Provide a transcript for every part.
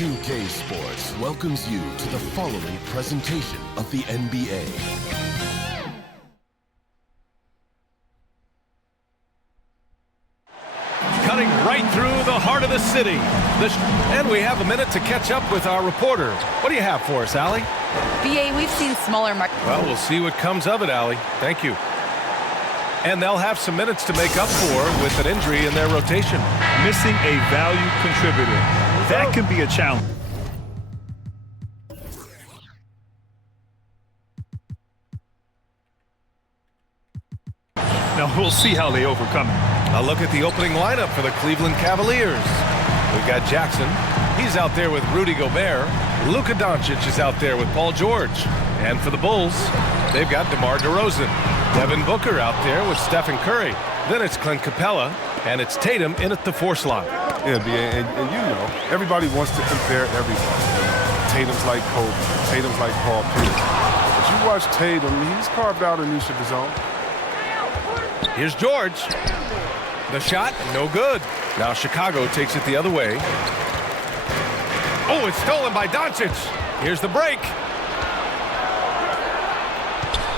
2K Sports welcomes you to the following presentation of the NBA. Cutting right through the heart of the city. And we have a minute to catch up with our reporter. What do you have for us, Allie? BA, we've seen smaller markets. Well, we'll see what comes of it, Allie. Thank you. And they'll have some minutes to make up for with an injury in their rotation. Missing a value contributor. That can be a challenge. Now, we'll see how they overcome it. A look at the opening lineup for the Cleveland Cavaliers. We've got Jackson. He's out there with Rudy Gobert. Luka Doncic is out there with Paul George. And for the Bulls, they've got DeMar DeRozan. Devin Booker out there with Stephen Curry. Then it's Clint Capella, and it's Tatum in at the 4 slot. Yeah, and you know, everybody wants to compare everybody. Tatum's like Kobe. Tatum's like Paul Pierce. But you watch Tatum, he's carved out a niche of his own. Here's George. The shot, no good. Now Chicago takes it the other way. Oh, it's stolen by Doncic. Here's the break.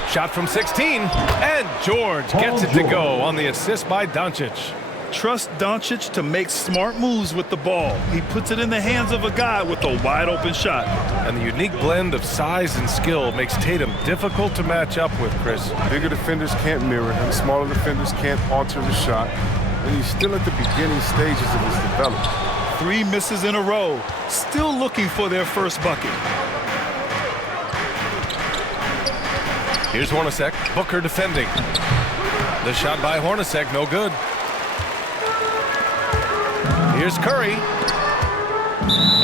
Shot from 16, and George gets it to go on the assist by Doncic. Trust Doncic to make smart moves with the ball. He puts it in the hands of a guy with a wide-open shot. And the unique blend of size and skill makes Tatum difficult to match up with, Chris. Bigger defenders can't mirror him. Smaller defenders can't alter the shot. And he's still at the beginning stages of his development. 3 misses in a row. Still looking for their first bucket. Here's Hornacek. Booker defending. The shot by Hornacek, no good. Here's Curry.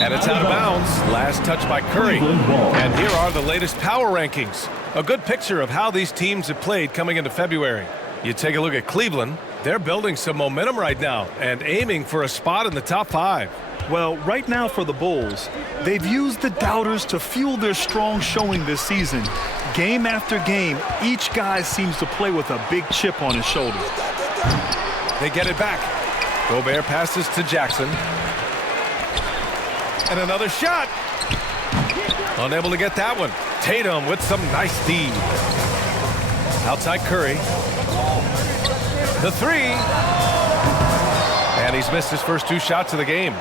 And it's out of bounds. Last touch by Curry. And here are the latest power rankings. A good picture of how these teams have played coming into February. You take a look at Cleveland. They're building some momentum right now and aiming for a spot in the top 5. Well, right now for the Bulls, they've used the doubters to fuel their strong showing this season. Game after game, each guy seems to play with a big chip on his shoulder. They get it back. Gobert passes to Jackson. And another shot. Unable to get that one. Tatum with some nice D. Outside Curry. The 3. And he's missed his first 2 shots of the game.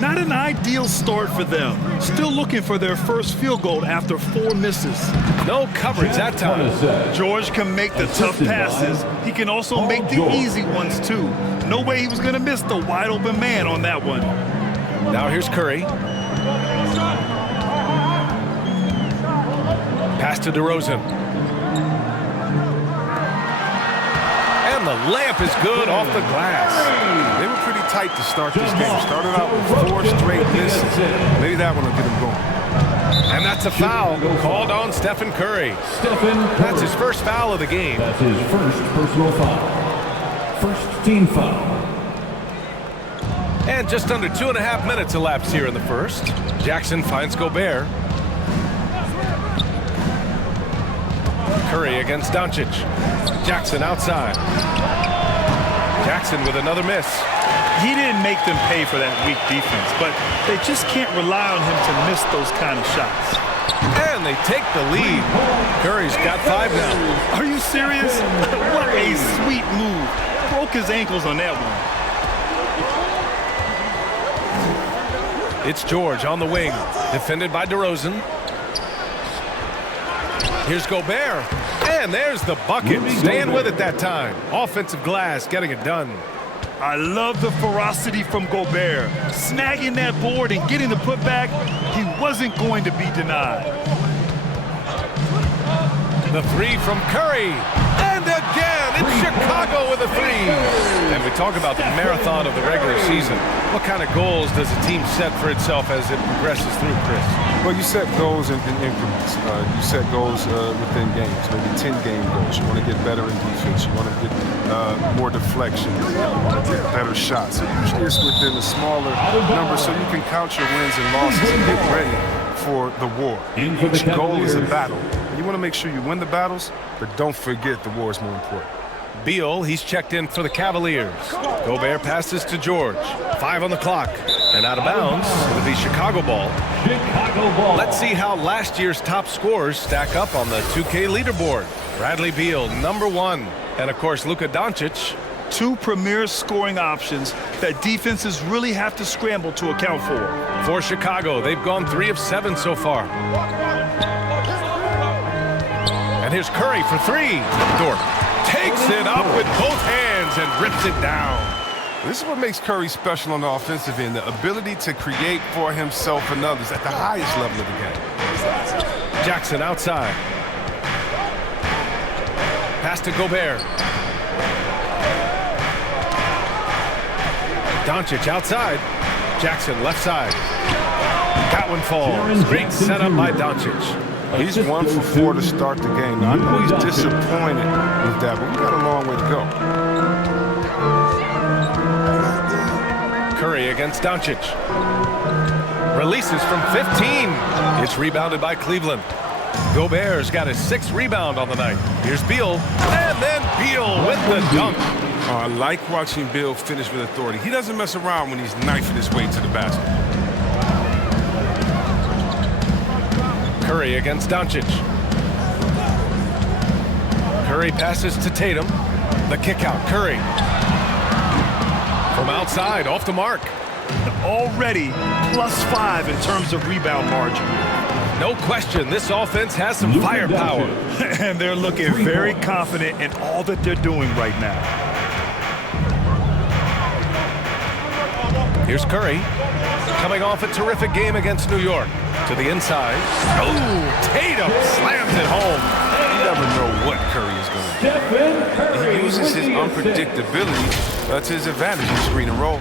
Not an ideal start for them. Still looking for their first field goal after 4 misses. No coverage that time. George can make the tough passes. He can also make the easy ones, too. No way he was going to miss the wide-open man on that one. Now here's Curry. Pass to DeRozan. And the layup is good off the glass. They were pretty tight to start this game. Started out with 4 straight misses. Maybe that one will get him going. And that's a foul called on Stephen Curry. That's his first foul of the game. That's his first personal foul. First team foul. And just under 2.5 minutes elapsed here in the first. Jackson finds Gobert. Curry against Doncic. Jackson outside. Jackson with another miss. He didn't make them pay for that weak defense, but they just can't rely on him to miss those kind of shots. And they take the lead. Curry's got 5 now. Are you serious? What a sweet move. Broke his ankles on that one. It's George on the wing. Defended by DeRozan. Here's Gobert. And there's the bucket. Staying with it that time. Offensive glass getting it done. I love the ferocity from Gobert. Snagging that board and getting the putback, he wasn't going to be denied. The 3 from Curry. And again, it's Chicago with a 3. And we talk about the marathon of the regular season. What kind of goals does a team set for itself as it progresses through, Chris? Well, you set goals in increments. You set goals within games, maybe 10-game goals. You want to get better in defense. You want to get more deflection. You want to get better shots. So usually it's within a smaller number so you can count your wins and losses and get ready for the war. Each goal is a battle. And you want to make sure you win the battles, but don't forget the war is more important. Beal, he's checked in for the Cavaliers. Gobert passes to George. 5 on the clock. And out of bounds, it'll be Chicago ball. Chicago ball. Let's see how last year's top scorers stack up on the 2K leaderboard. Bradley Beal, #1. And of course, Luka Doncic. Two premier scoring options that defenses really have to scramble to account for. For Chicago, they've gone 3 of 7 so far. And here's Curry for 3. Dort takes it up with both hands and rips it down. This is what makes Curry special on the offensive end, the ability to create for himself and others at the highest level of the game. Jackson outside. Pass to Gobert. Doncic outside. Jackson left side. That one falls. Great setup by Doncic. He's 1 for 4 to start the game. Now, I know he's disappointed with that, but we've got a long way to go. Curry against Doncic. Releases from 15. It's rebounded by Cleveland. Gobert's got his 6th rebound on the night. Here's Beal. And then Beal with the dunk. I like watching Beal finish with authority. He doesn't mess around when he's knifing his way to the basket. Curry against Doncic. Curry passes to Tatum. The kick out. Curry. From outside, off the mark. Already +5 in terms of rebound margin. No question, this offense has some firepower. And they're looking very confident in all that they're doing right now. Here's Curry. Coming off a terrific game against New York. To the inside. Oh, Tatum slams it home. You never know what Curry is going to do. He uses his unpredictability to his advantage in screen and roll.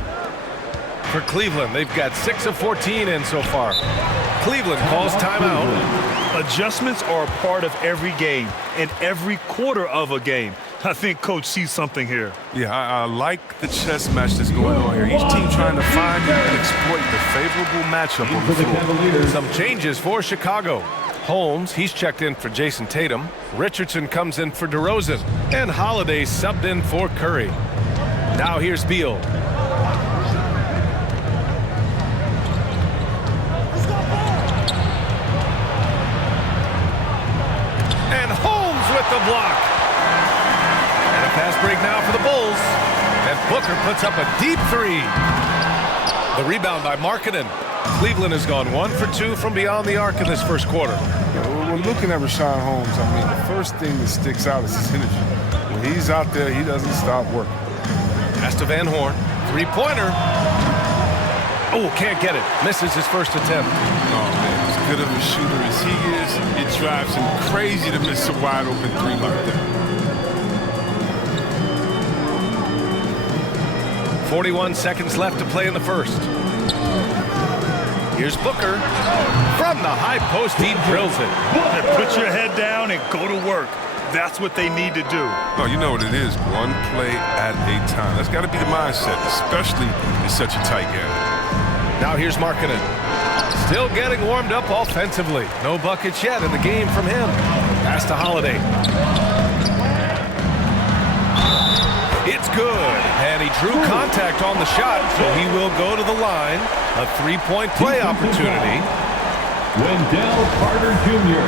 For Cleveland, they've got 6 of 14 in so far. Cleveland calls timeout. Adjustments are a part of every game and every quarter of a game. I think Coach sees something here. Yeah, I like the chess match that's going on here. Each team trying to find and exploit the favorable matchup on the floor. Some changes for Chicago. Holmes, he's checked in for Jason Tatum. Richardson comes in for DeRozan. And Holiday subbed in for Curry. Now here's Beal. And Holmes with the block. And a fast break now for the Bulls. And Booker puts up a deep 3. The rebound by Markkanen. Cleveland has gone 1 for 2 from beyond the arc in this first quarter. Yeah, when looking at Rashawn Holmes, I mean, the first thing that sticks out is his energy. When he's out there, he doesn't stop working. Pass to Van Horn. 3-pointer. Oh, can't get it. Misses his first attempt. Oh, man, as good of a shooter as he is, it drives him crazy to miss a wide-open 3 like that. 41 seconds left to play in the first. Here's Booker. From the high post, he drills it. Put your head down and go to work. That's what they need to do. Oh, you know what it is. One play at a time. That's got to be the mindset, especially in such a tight game. Now here's Markkanen. Still getting warmed up offensively. No buckets yet in the game from him. Pass to Holiday. It's good. And he drew contact on the shot, so he will go to the line. A 3-point play opportunity. Wendell Carter Jr.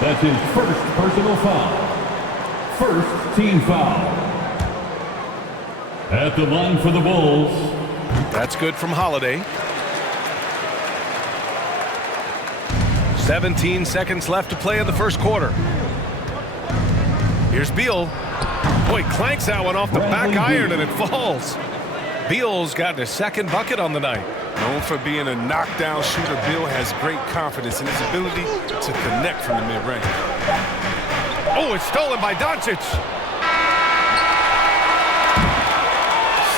That's his first personal foul. First team foul. At the line for the Bulls. That's good from Holiday. 17 seconds left to play in the first quarter. Here's Beal. Boy, clanks that one off the back iron and it falls. Beal's gotten his 2nd bucket on the night. Known for being a knockdown shooter, Beal has great confidence in his ability to connect from the mid-range. Oh, it's stolen by Doncic.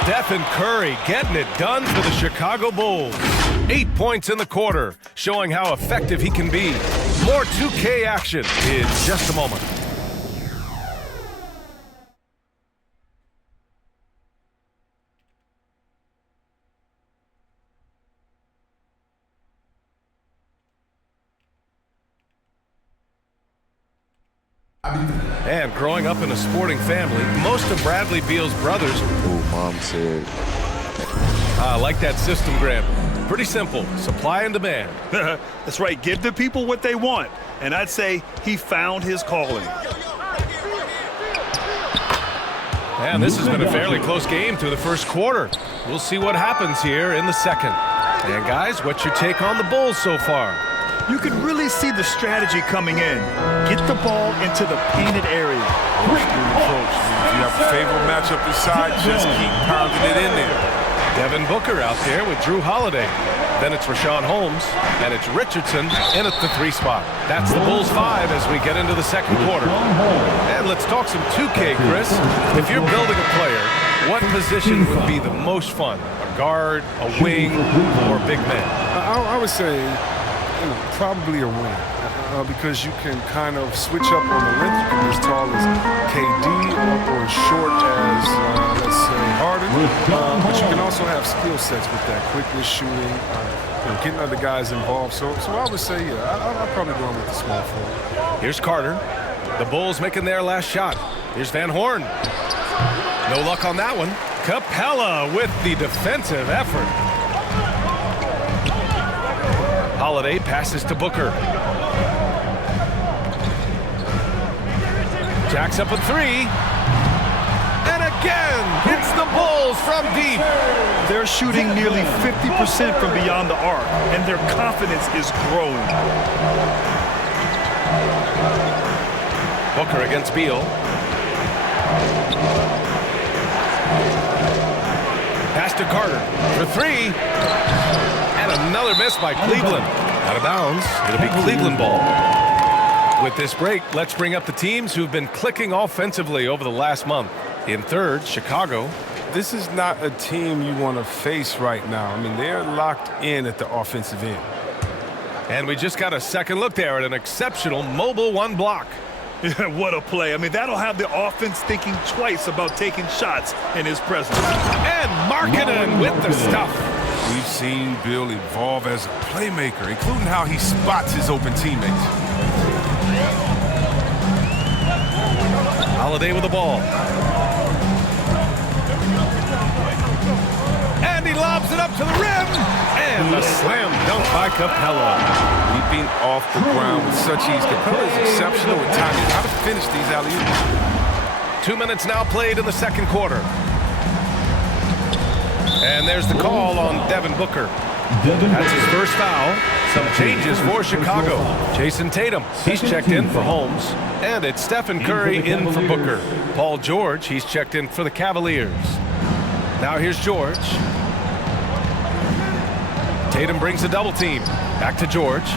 Stephen Curry getting it done for the Chicago Bulls. 8 points in the quarter, showing how effective he can be. More 2K action in just a moment. And growing up in a sporting family, most of Bradley Beal's brothers... Oh, Mom said... I like that system, Graham. Pretty simple. Supply and demand. That's right. Give the people what they want. And I'd say he found his calling. And this has been a fairly close game through the first quarter. We'll see what happens here in the second. And guys, what's your take on the Bulls so far? You can really see the strategy coming in. Get the ball into the painted area. Extremely close. If you have a favorable matchup inside, just keep pounding it in there. Devin Booker out there with Drew Holiday. Then it's Rashawn Holmes, and it's Richardson in at the 3 spot. That's the Bulls 5 as we get into the second quarter. And let's talk some 2K, Chris. If you're building a player, what position would be the most fun? A guard, a wing, or a big man? I would say, probably a wing. Because you can kind of switch up on the length. You can be as tall as KD or as short as, let's say, Harden. But you can also have skill sets with that. Quickness, shooting, getting other guys involved. So I would say, yeah, I'll probably go with the small forward. Here's Carter. The Bulls making their last shot. Here's Van Horn. No luck on that one. Capella with the defensive effort. Holiday passes to Booker. Jacks up a 3. And again, it's the Bulls from deep. They're shooting nearly 50% from beyond the arc, and their confidence is growing. Booker against Beal. Pass to Carter for 3. And another miss by Cleveland. Out of bounds. It'll be Cleveland ball. With this break, let's bring up the teams who've been clicking offensively over the last month. In third, Chicago. This is not a team you want to face right now. I mean, they're locked in at the offensive end. And we just got a second look there at an exceptional mobile 1 block. What a play. I mean, that'll have the offense thinking twice about taking shots in his presence. And Markkanen with the stuff. We've seen Bill evolve as a playmaker, including how he spots his open teammates. Holiday with the ball. And he lobs it up to the rim. And the slam dunk by Capella. Leaping off the ground with such ease. Capella is exceptional at timing how to finish these alley-oops. 2 minutes now played in the second quarter. And there's the call on Devin Booker. That's his first foul. Some changes for Chicago. Jason Tatum, he's checked in for Holmes. And it's Stephen Curry in for Booker. Paul George, he's checked in for the Cavaliers. Now here's George. Tatum brings a double team. Back to George.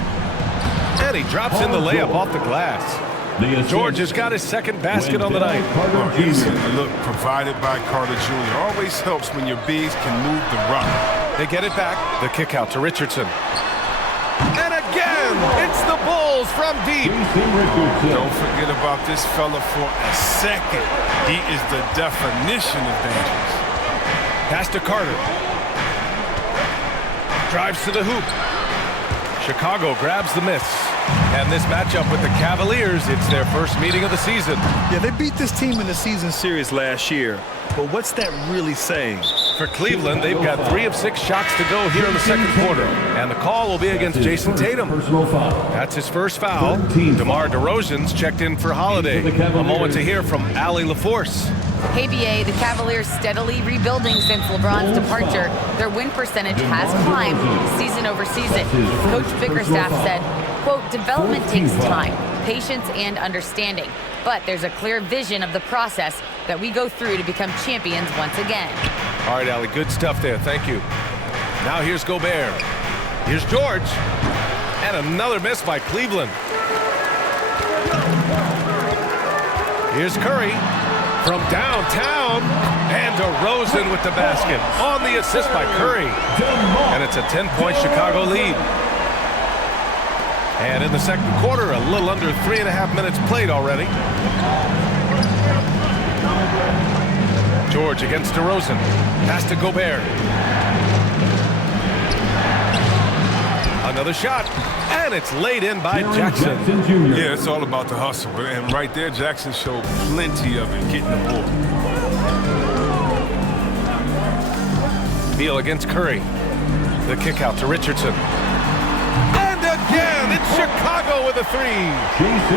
And he drops in the layup off the glass. George has got his second basket on the night. Easy look provided by Carter Jr. Always helps when your bigs can move the rock. They get it back. The kick out to Richardson. And again, it's the Bulls from deep. Don't forget about this fella for a second. He is the definition of dangerous. Pass to Carter. Drives to the hoop. Chicago grabs the miss. And this matchup with the Cavaliers, it's their first meeting of the season. Yeah, they beat this team in the season series last year. But what's that really saying? For Cleveland, they've got 3 of 6 shots to go here in the second quarter. And the call will be against Jason Tatum. That's his first foul. DeMar DeRozan's checked in for Holiday. A moment to hear from Allie LaForce. Hey, BA, the Cavaliers steadily rebuilding since LeBron's departure. Their win percentage has climbed season over season. Coach Bickerstaff said, quote, development takes time, patience, and understanding. But there's a clear vision of the process that we go through to become champions once again. All right, Allie, good stuff there. Thank you. Now here's Gobert. Here's George. And another miss by Cleveland. Here's Curry from downtown. And DeRozan with the basket on the assist by Curry. And it's a 10-point Chicago lead. And in the second quarter, a little under 3.5 minutes played already. George against DeRozan. Pass to Gobert. Another shot. And it's laid in by Jackson. Jr. Yeah, it's all about the hustle. And right there, Jackson showed plenty of it getting the ball. Beal against Curry. The kick out to Richardson. And again, it's Chicago with a three.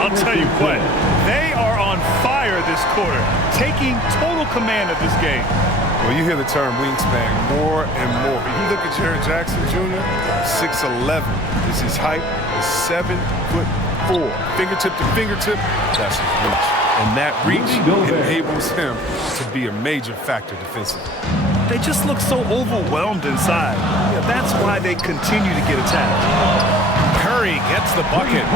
I'll tell you what, they are on fire this quarter, taking total command of this game. Well, you hear the term wingspan more and more. If you look at Jaren Jackson Jr., 6'11" is his height, is 7'4". Fingertip to fingertip, that's his reach. And that reach enables him to be a major factor defensively. They just look so overwhelmed inside. Yeah, that's why they continue to get attacked. Curry gets the bucket.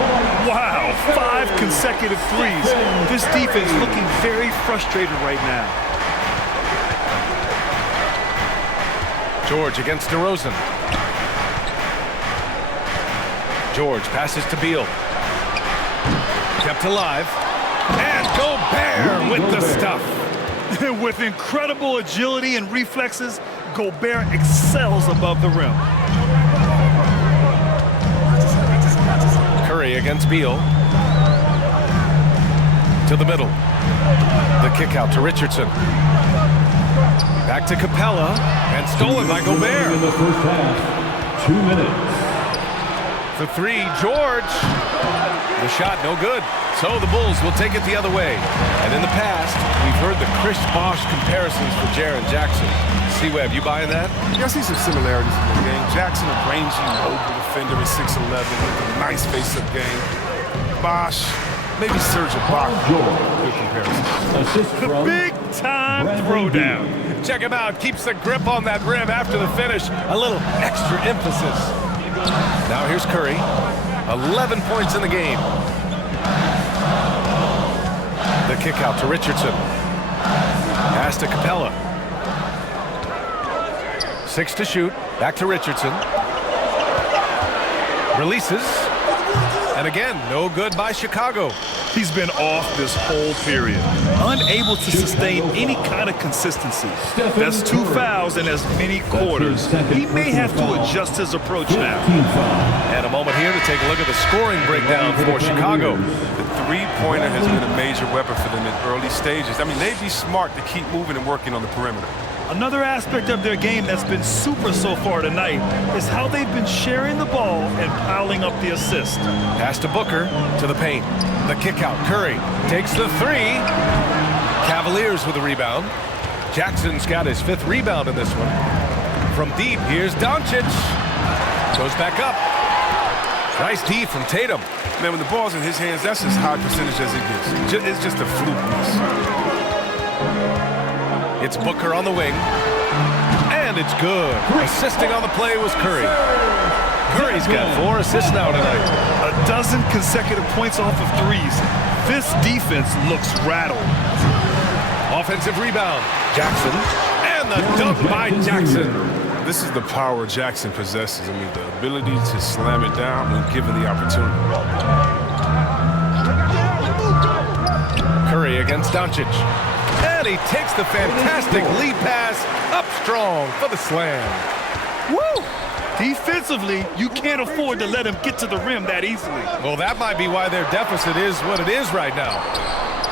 Wow, 5 consecutive threes. This defense looking very frustrated right now. George against DeRozan. George passes to Beal. Kept alive. And Gobert with the stuff. With incredible agility and reflexes, Gobert excels above the rim. Curry against Beal. To the middle. The kick out to Richardson. Back to Capella, and stolen by Gobert. In the first half, 2 minutes. The three, George. The shot, no good. So the Bulls will take it the other way. And in the past, we've heard the Chris Bosh comparisons for Jaren Jackson. C-Web, you buying that? Yeah, I see some similarities in the game. Jackson, a rangy, mobile defender at 6'11", with a nice face-up game. Bosh, maybe Serge Ibaka. Good comparison. Assist The from big-time Bradley throwdown. Check him out. Keeps the grip on that rim after the finish. A little extra emphasis. Now here's Curry. 11 points in the game. The kick out to Richardson. Pass to Capella. 6 to shoot. Back to Richardson. Releases. And again, no good by Chicago. He's been off this whole period, unable to sustain any kind of consistency. That's 2 fouls in as many quarters. He may have to adjust his approach now. And a moment here to take a look at the scoring breakdown for Chicago. The three-pointer has been a major weapon for them in early stages. I mean, they'd be smart to keep moving and working on the perimeter. Another aspect of their game that's been super so far tonight is how they've been sharing the ball and piling up the assist. Pass to Booker, to the paint. The kick out, Curry takes the three. Cavaliers with the rebound. Jackson's got his 5th rebound in this one. From deep, here's Doncic. Goes back up. Nice D from Tatum. Man, when the ball's in his hands, that's as high percentage as it gets. It's just a fluke miss. It's Booker on the wing. And it's good. Assisting on the play was Curry. Curry's got 4 assists now tonight. A dozen consecutive points off of threes. This defense looks rattled. Offensive rebound. Jackson. And the dunk by Jackson. This is the power Jackson possesses. I mean, the ability to slam it down when given the opportunity. Curry against Doncic. And he takes the fantastic lead pass up strong for the slam. Woo! Defensively, you can't afford to let him get to the rim that easily. Well, that might be why their deficit is what it is right now.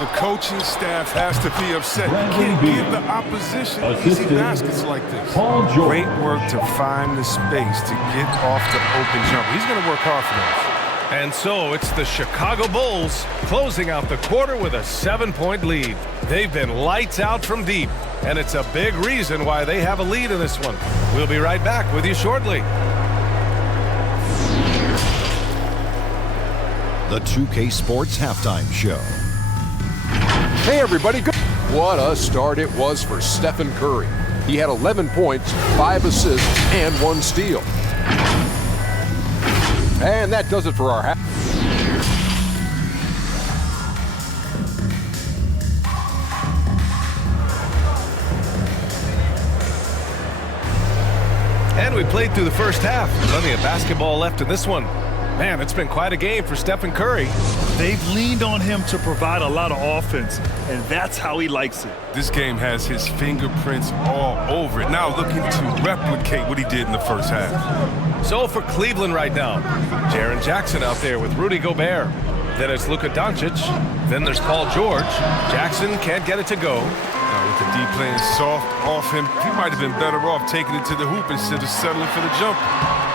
The coaching staff has to be upset. You can't give the opposition easy baskets like this. Great work to find the space to get off the open jumper. He's going to work hard for them. And so it's the Chicago Bulls closing out the quarter with a 7-point lead. They've been lights out from deep, and it's a big reason why they have a lead in this one. We'll be right back with you shortly. The 2K Sports Halftime Show. Hey everybody, good. What a start it was for Stephen Curry. He had 11 points, 5 assists, and 1 steal. And that does it for our half. And we played through the first half. Plenty of basketball left in this one. Man, it's been quite a game for Stephen Curry. They've leaned on him to provide a lot of offense, and that's how he likes it. This game has his fingerprints all over it. Now looking to replicate what he did in the first half. So for Cleveland right now, Jaren Jackson out there with Rudy Gobert. Then it's Luka Doncic. Then there's Paul George. Jackson can't get it to go. Now with the D playing soft off him, he might have been better off taking it to the hoop instead of settling for the jump.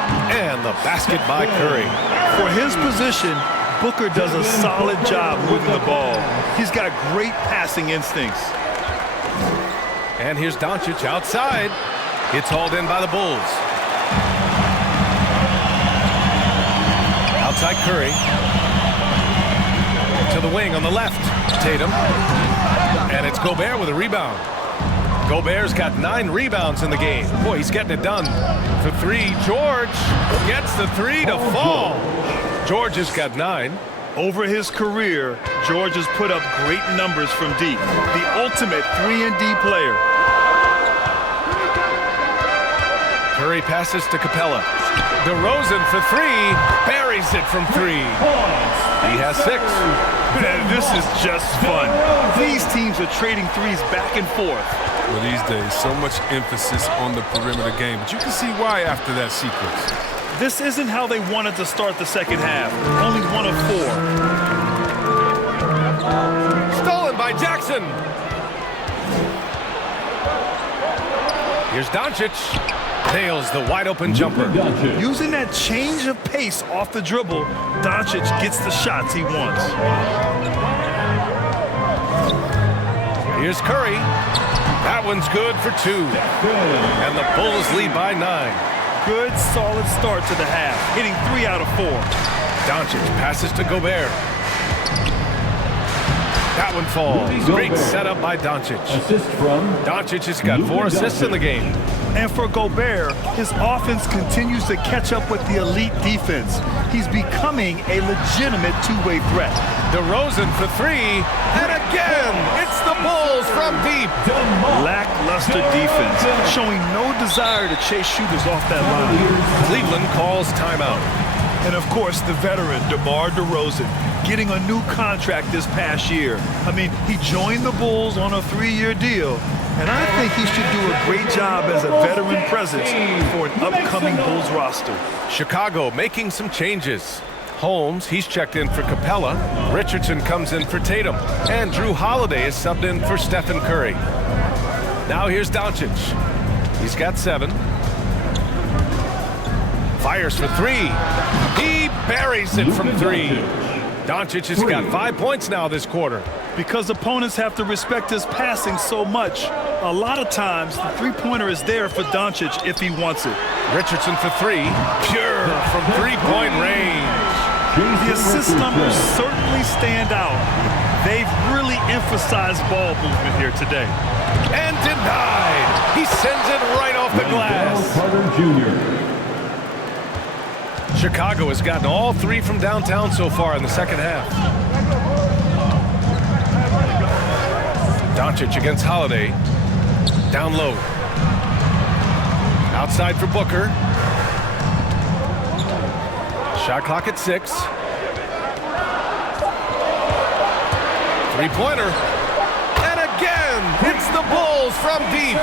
And the basket by Curry. For his position, Booker does a solid job moving the ball. He's got great passing instincts. And here's Doncic outside. It's hauled in by the Bulls. Outside Curry. To the wing on the left. Tatum. And it's Gobert with a rebound. Gobert's got 9 rebounds in the game. Boy, he's getting it done. For 3, George gets the 3 to fall. George has got 9. Over his career, George has put up great numbers from deep. The ultimate 3-and-D player. Curry passes to Capella. DeRozan for 3. Buries it from 3. He has 6. Man, this is just fun. These teams are trading threes back and forth. Well, these days, so much emphasis on the perimeter game, but you can see why after that sequence. This isn't how they wanted to start the second half. Only 1 of 4. Stolen by Jackson. Here's Doncic. Nails the wide-open jumper. Using that change of pace off the dribble, Doncic gets the shots he wants. Here's Curry. That one's good for 2. And the Bulls lead by 9. Good, solid start to the half, hitting 3 out of 4. Doncic passes to Gobert. That one falls. Great setup by Doncic. Assist from Doncic has got 4 assists in the game. And for Gobert, his offense continues to catch up with the elite defense. He's becoming a legitimate two-way threat. DeRozan for 3. And again, it's the Bulls from deep. Lackluster defense, showing no desire to chase shooters off that line. Cleveland calls timeout. And of course, the veteran, DeMar DeRozan, getting a new contract this past year. I mean, he joined the Bulls on a 3-year deal, and I think he should do a great job as a veteran presence for an upcoming Bulls roster. Chicago making some changes. Holmes, he's checked in for Capella. Richardson comes in for Tatum. And Drew Holiday is subbed in for Stephen Curry. Now here's Doncic. He's got 7. Fires for 3. He buries it from 3. Doncic has got 5 points now this quarter. Because opponents have to respect his passing so much, a lot of times the three-pointer is there for Doncic if he wants it. Richardson for 3. Pure from 3-point range. The assist numbers certainly stand out. They've really emphasized ball movement here today. And denied. He sends it right off the glass. Carter Jr. Chicago has gotten all 3 from downtown so far in the second half. Doncic against Holiday. Down low. Outside for Booker. Shot clock at 6. 3-pointer. And again, it's the Bulls from deep.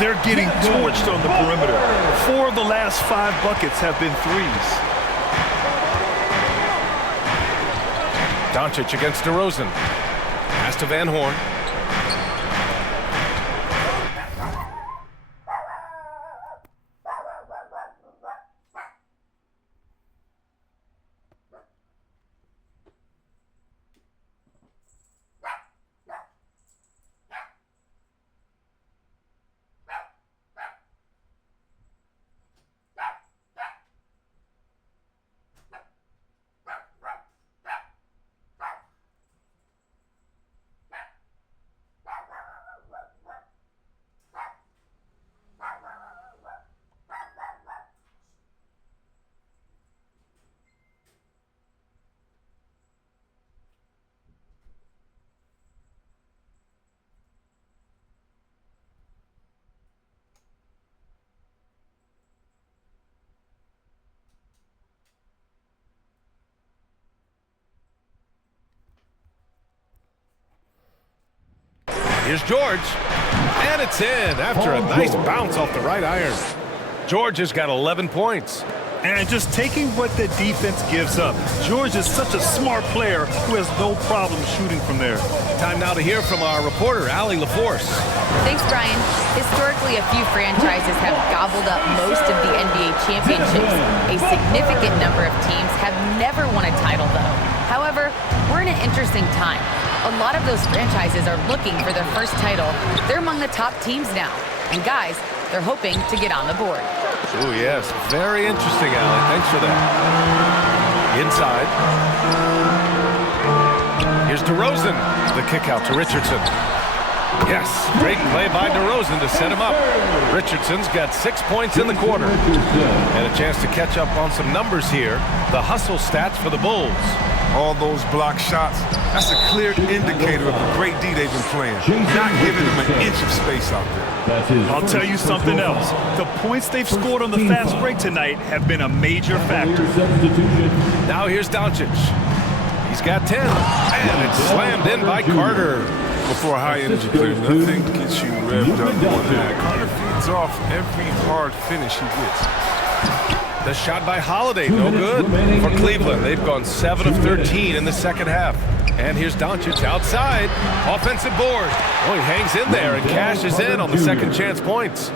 They're getting torched on the perimeter. 4 of the last 5 buckets have been threes. Doncic against DeRozan. Pass to Van Horn. Here's George. And it's in after a nice bounce off the right iron. George has got 11 points. And just taking what the defense gives up. George is such a smart player who has no problem shooting from there. Time now to hear from our reporter, Allie LaForce. Thanks, Brian. Historically, a few franchises have gobbled up most of the NBA championships. A significant number of teams have never won a title, though. However, we're in an interesting time. A lot of those franchises are looking for their first title. They're among the top teams now. And guys, they're hoping to get on the board. Oh, yes. Very interesting, Allie. Thanks for that. Inside. Here's DeRozan. The kick out to Richardson. Yes, great play by DeRozan to set him up. Richardson's got 6 points in the quarter. And a chance to catch up on some numbers here. The hustle stats for the Bulls. All those block shots, that's a clear indicator of the great D they've been playing. Not giving them an inch of space out there. I'll tell you something else. The points they've scored on the fast break tonight have been a major factor. Now here's Doncic. He's got 10. And it's slammed in by Carter. Before a high-energy player, nothing gets you revved up more than that. Carter feeds off every hard finish he gets. The shot by Holiday, no good for Cleveland. They've gone 7 of 13 in the second half. And here's Doncic outside. Offensive board. Oh, he hangs in there and cashes in on the second chance points.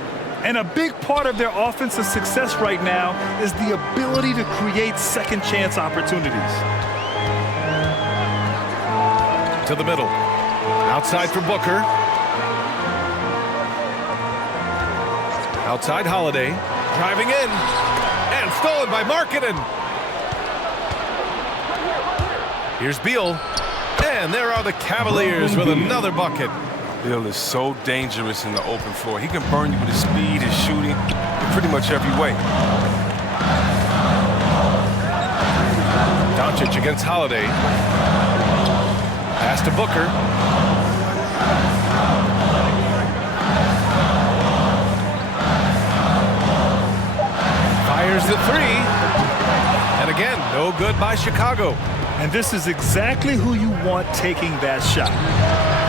And a big part of their offensive success right now is the ability to create second chance opportunities. To the middle. Outside for Booker. Outside Holiday. Driving in. And stolen by Markkanen. Here's Beal. And there are the Cavaliers with another bucket. Beal is so dangerous in the open floor. He can burn you with his speed, his shooting, in pretty much every way. Doncic against Holiday. Pass to Booker. Fires the three. And again, no good by Chicago. And this is exactly who you want taking that shot.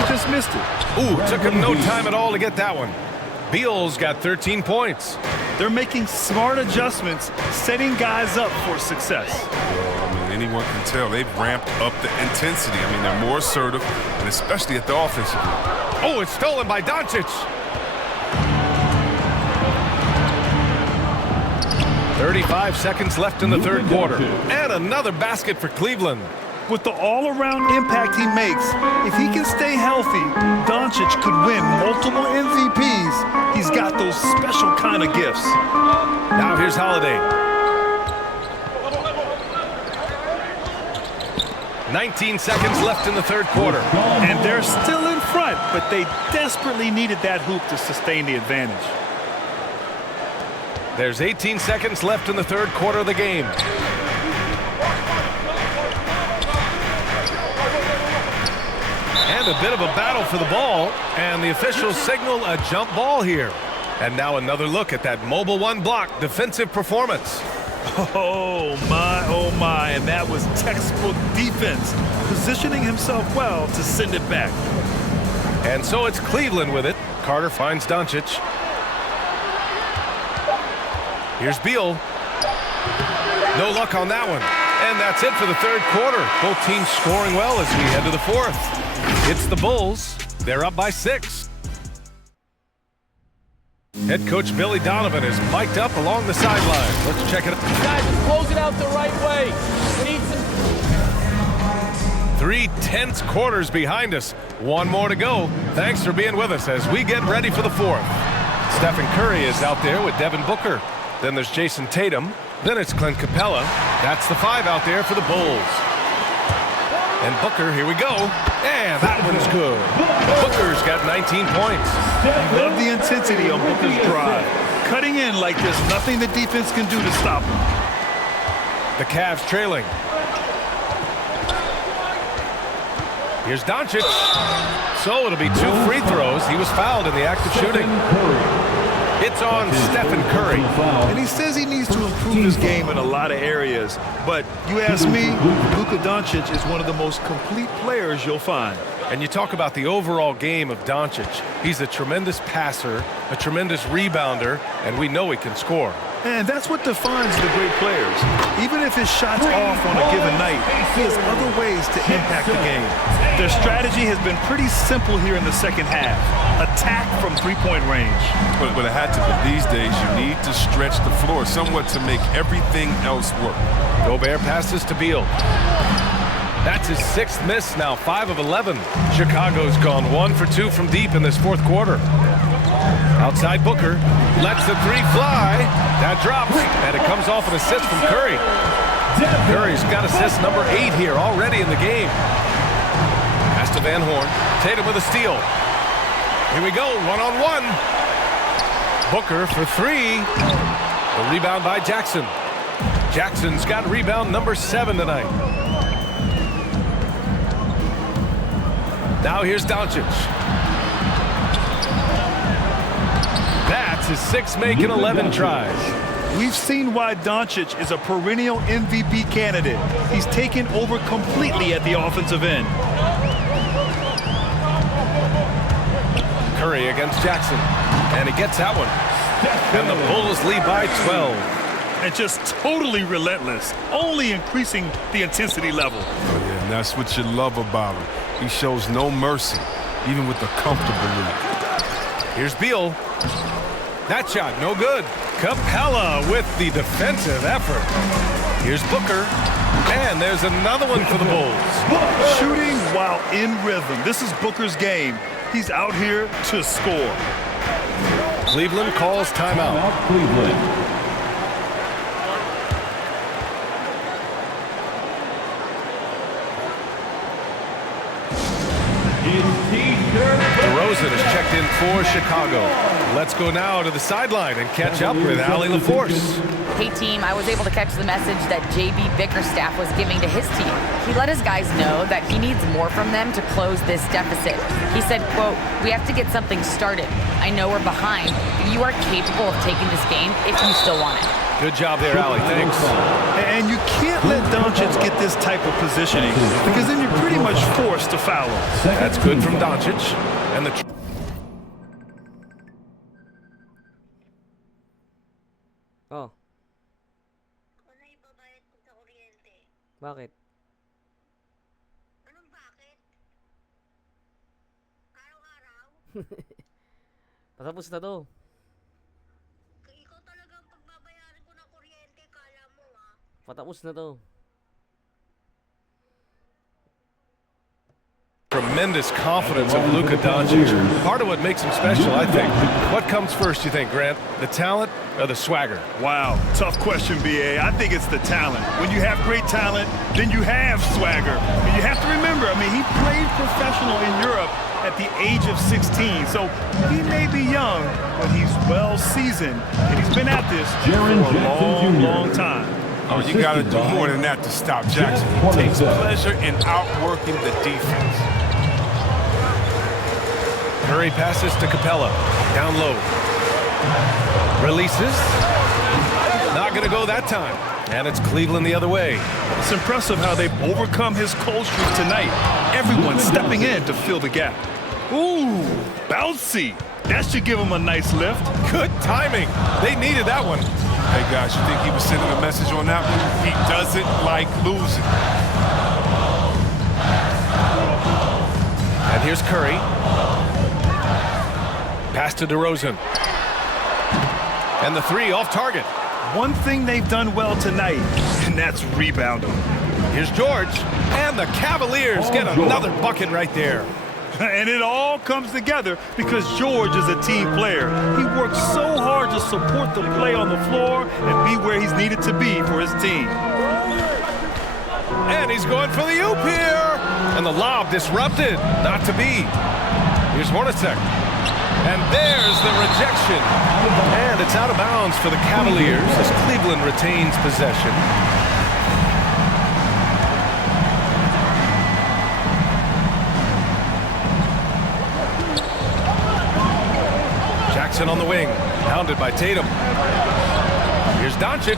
He just missed it. Ooh, took him no time at all to get that one. Beal's got 13 points. They're making smart adjustments, setting guys up for success. Well, I mean, anyone can tell they've ramped up the intensity. I mean, they're more assertive, and especially at the offensive end. Oh, it's stolen by Doncic. 35 seconds left in the third quarter. And another basket for Cleveland. With the all-around impact he makes, if he can stay healthy, Doncic could win multiple MVPs. He's got those special kind of gifts. Now here's Holiday. 19 seconds left in the third quarter. And they're still in front, but they desperately needed that hoop to sustain the advantage. There's 18 seconds left in the third quarter of the game. And a bit of a battle for the ball, and the officials signal a jump ball here. And now another look at that mobile one block defensive performance. Oh my, and that was textbook defense, positioning himself well to send it back. And so it's Cleveland with it. Carter finds Doncic. Here's Beal. No luck on that one. And that's it for the third quarter. Both teams scoring well as we head to the fourth. It's the Bulls. They're up by 6. Head coach Billy Donovan is mic'd up along the sideline. Let's check it out. Guys, just close it out the right way. We need some... 3 tense quarters behind us. One more to go. Thanks for being with us as we get ready for the fourth. Stephen Curry is out there with Devin Booker. Then there's Jason Tatum. Then it's Clint Capella. That's the 5 out there for the Bulls. And Booker, here we go. And that one's good. Booker's got 19 points. Love the intensity on Booker's drive. Cutting in like there's nothing the defense can do to stop him. The Cavs trailing. Here's Doncic. So it'll be 2 free throws. He was fouled in the act of shooting. It's on Stephen Curry. And he says he needs to improve his game in a lot of areas. But you ask me, Luka Doncic is one of the most complete players you'll find. And you talk about the overall game of Doncic. He's a tremendous passer, a tremendous rebounder, and we know he can score. And that's what defines the great players. Even if his shot's off on a given night, he has other ways to impact the game. Their strategy has been pretty simple here in the second half. Attack from three-point range. But it had to be these days. You need to stretch the floor somewhat to make everything else work. Gobert passes to Beal. That's his 6th miss now, 5 of 11. Chicago's gone 1 for 2 from deep in this 4th quarter. Outside Booker, lets the 3 fly. That drops, and it comes off an assist from Curry. Curry's got assist number 8 here already in the game. Pass to Van Horn. Tatum with a steal. Here we go, one-on-one. Booker for 3. The rebound by Jackson. Jackson's got rebound number 7 tonight. Now here's Doncic. That's his 6th make in 11 tries. We've seen why Doncic is a perennial MVP candidate. He's taken over completely at the offensive end. Curry against Jackson. And he gets that one. And the Bulls lead by 12. And just totally relentless, only increasing the intensity level. Oh, yeah, and that's what you love about him. He shows no mercy, even with the comfortable lead. Here's Beal. That shot, no good. Capella with the defensive effort. Here's Booker. And there's another one for the Bulls. Shooting while in rhythm. This is Booker's game. He's out here to score. Cleveland calls timeout. Cleveland. DeRozan is checked in for Chicago. Let's go now to the sideline and catch up with Allie LaForce. Hey team, I was able to catch the message that JB Bickerstaff was giving to his team. He let his guys know that he needs more from them to close this deficit. He said, quote, "We have to get something started. I know we're behind, but you are capable of taking this game if you still want it." Good job there, Allie. Thanks. And you can't let Doncic get this type of positioning because then you're pretty much forced to foul him. That's good from Doncic. And the Oh. Bakit? Anong bakit? Araw-araw? Patapos na to. Ikaw talaga ang pagbabayaran ko ng kuryente, kala mo ah. Patapos na to. tremendous confidence of Luka Doncic. Part of what makes him special, I think. What comes first, you think, Grant? The talent or the swagger? Wow, tough question, B.A. I think it's the talent. When you have great talent, then you have swagger. And you have to remember, I mean, he played professional in Europe at the age of 16. So he may be young, but he's well seasoned. And he's been at this for a long, long time. Oh, you got to do more than that to stop Jackson. He takes pleasure in outworking the defense. Curry passes to Capella. Down low. Releases. Not going to go that time. And it's Cleveland the other way. It's impressive how they've overcome his cold streak tonight. Everyone stepping in to fill the gap. Ooh, bouncy. That should give him a nice lift. Good timing. They needed that one. Hey, guys, you think he was sending a message on that one? He doesn't like losing. And here's Curry. Pass to DeRozan. And the three off target. One thing they've done well tonight, and that's rebounding. Here's George. And the Cavaliers get another bucket right there. And it all comes together because George is a team player. He works so hard to support the play on the floor and be where he's needed to be for his team. And he's going for the oop here. And the lob disrupted. Not to be. Here's Hornacek. And there's the rejection. And it's out of bounds for the Cavaliers as Cleveland retains possession. Jackson on the wing, hounded by Tatum. Here's Doncic.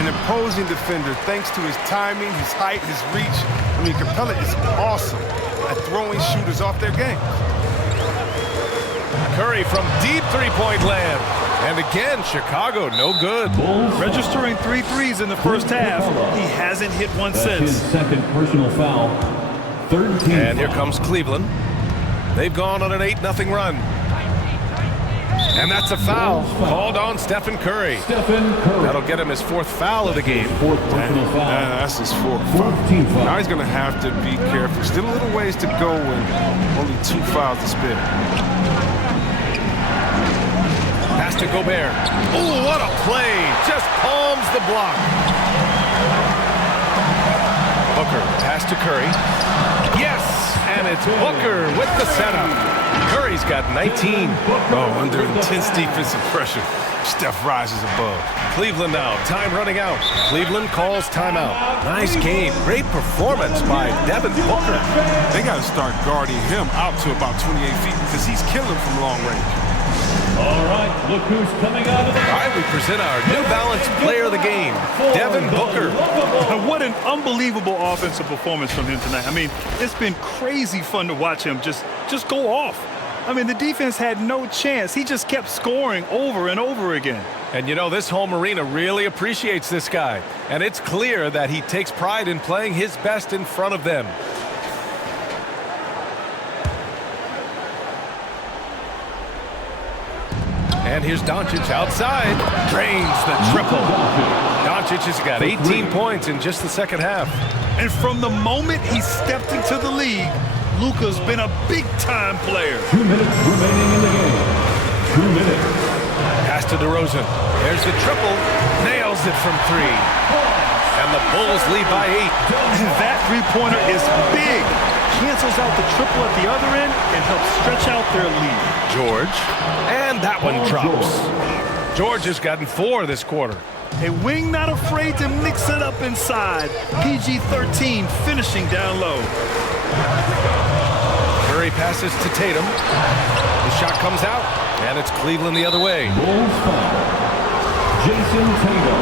An imposing defender thanks to his timing, his height, his reach. I mean, Capella is awesome at throwing shooters off their game. Curry from deep three-point land. And again, Chicago, no good. Registering 3 threes in the first half. He hasn't hit one since. His second personal foul. Third team And here foul. comes Cleveland. They've gone on an 8-0 run. And that's a foul called on Stephen Curry. Stephen Curry. That'll get him his 4th foul of the game. Fourth personal foul. That's his 4th foul. 4th team foul. Now he's going to have to be careful. Still a little ways to go and only 2 fouls to spare. Pass to Gobert. Oh, what a play. Just palms the block. Booker, pass to Curry. Yes, and it's Booker with the setup. Curry's got 19. Oh, under intense defensive pressure, Steph rises above. Cleveland now, time running out. Cleveland calls timeout. Nice game, great performance by Devin Booker. They got to start guarding him out to about 28 feet because he's killing from long range. All right, look who's coming out of the... All right, we present our New Balance player of the game, Devin Booker. What an unbelievable offensive performance from him tonight. I mean, it's been crazy fun to watch him just go off. I mean, the defense had no chance. He just kept scoring over and over again. And you know, this home arena really appreciates this guy. And it's clear that he takes pride in playing his best in front of them. And here's Doncic outside. Drains the triple. Doncic has got 18 points in just the second half. And from the moment he stepped into the league, Luka's been a big-time player. 2 minutes remaining in the game. 2 minutes. Pass to DeRozan. There's the triple. Nails it from 3. And the Bulls lead by 8. That three-pointer is big. Cancels out the triple at the other end and helps stretch out their lead. George. And that one drops. George has gotten 4 this quarter. A wing not afraid to mix it up inside. PG-13 finishing down low. Curry passes to Tatum. The shot comes out, and it's Cleveland the other way. Bulls foul. Jason Tatum.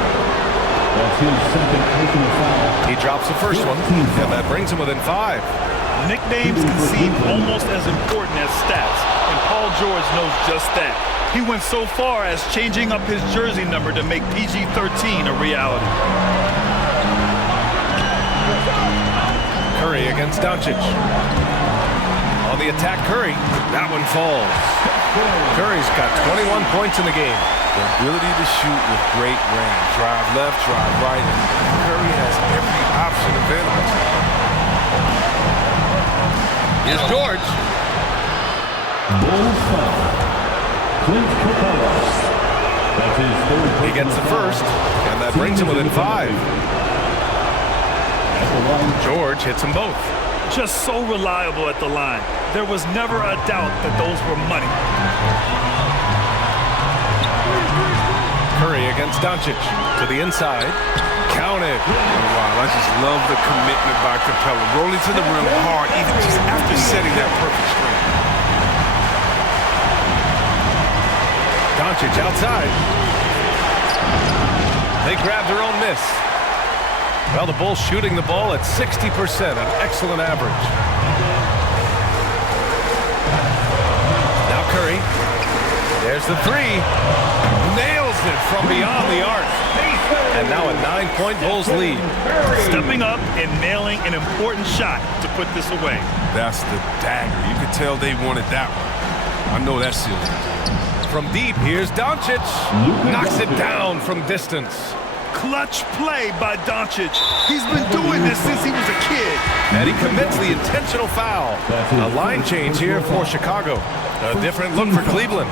That's his second personal foul. He drops the first one, and that brings him within 5. Nicknames can seem almost as important as stats, and Paul George knows just that. He went so far as changing up his jersey number to make PG-13 a reality. Curry against Doncic. On the attack, Curry. That one falls. Curry's got 21 points in the game. The ability to shoot with great range. Drive left, drive right, and Curry has every option available. Here's George. Bulls foul. Clint Capella. That's his third. He gets the first, and that brings him within 5. George hits them both. Just so reliable at the line. There was never a doubt that those were money. Curry against Doncic. To the inside. Counted. Wow, I just love the commitment by Capella. Rolling to the rim hard, even just after setting that perfect screen. Doncic outside. They grab their own miss. Well, the Bulls shooting the ball at 60%, an excellent average. Now Curry. There's the 3. Nails it from beyond the arc. And now a 9-point Bulls lead. Stepping up and nailing an important shot to put this away. That's the dagger. You could tell they wanted that one. I know that seals it. From deep, here's Doncic. Knocks it down from distance. Clutch play by Doncic. He's been doing this since he was a kid. And he commits the intentional foul. A line change here for Chicago. A different look for Cleveland.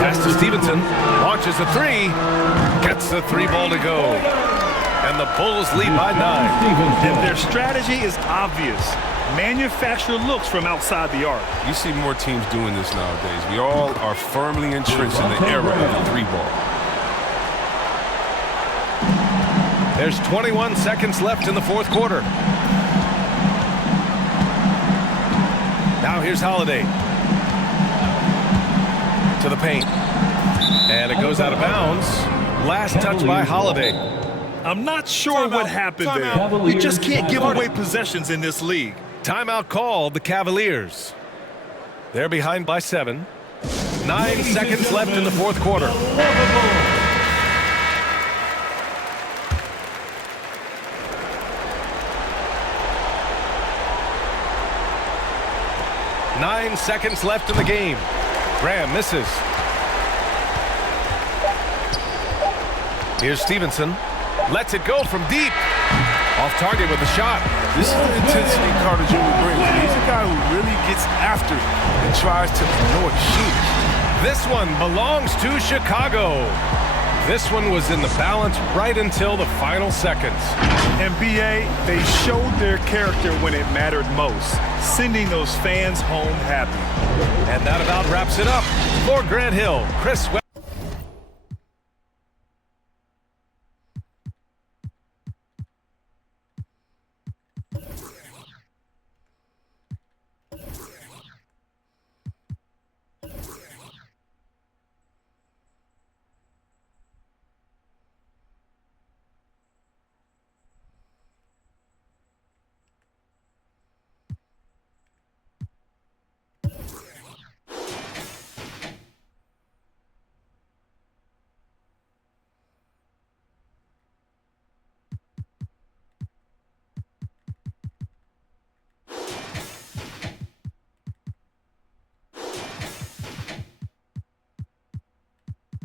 Pass to Stevenson. Launches a 3. Gets the 3 ball to go. And the Bulls lead by 9. And their strategy is obvious. Manufacture looks from outside the arc. You see more teams doing this nowadays. We all are firmly entrenched in the era of the 3-ball. There's 21 seconds left in the 4th quarter. Now here's Holiday. to the paint. And it goes out of bounds. Last touch by Holiday. I'm not sure what happened there. You just can't give away possessions in this league. Timeout called the Cavaliers. They're behind by 7. 9 seconds left in the fourth quarter. Nine seconds left in the game. Graham misses. Here's Stevenson. Lets it go from deep. Off target with the shot. This is the intensity Carter Jr. brings. He's a guy who really gets after it and tries to annoy shooters. This one belongs to Chicago. This one was in the balance right until the final seconds. NBA, they showed their character when it mattered most, sending those fans home happy. And that about wraps it up. For Grant Hill, Chris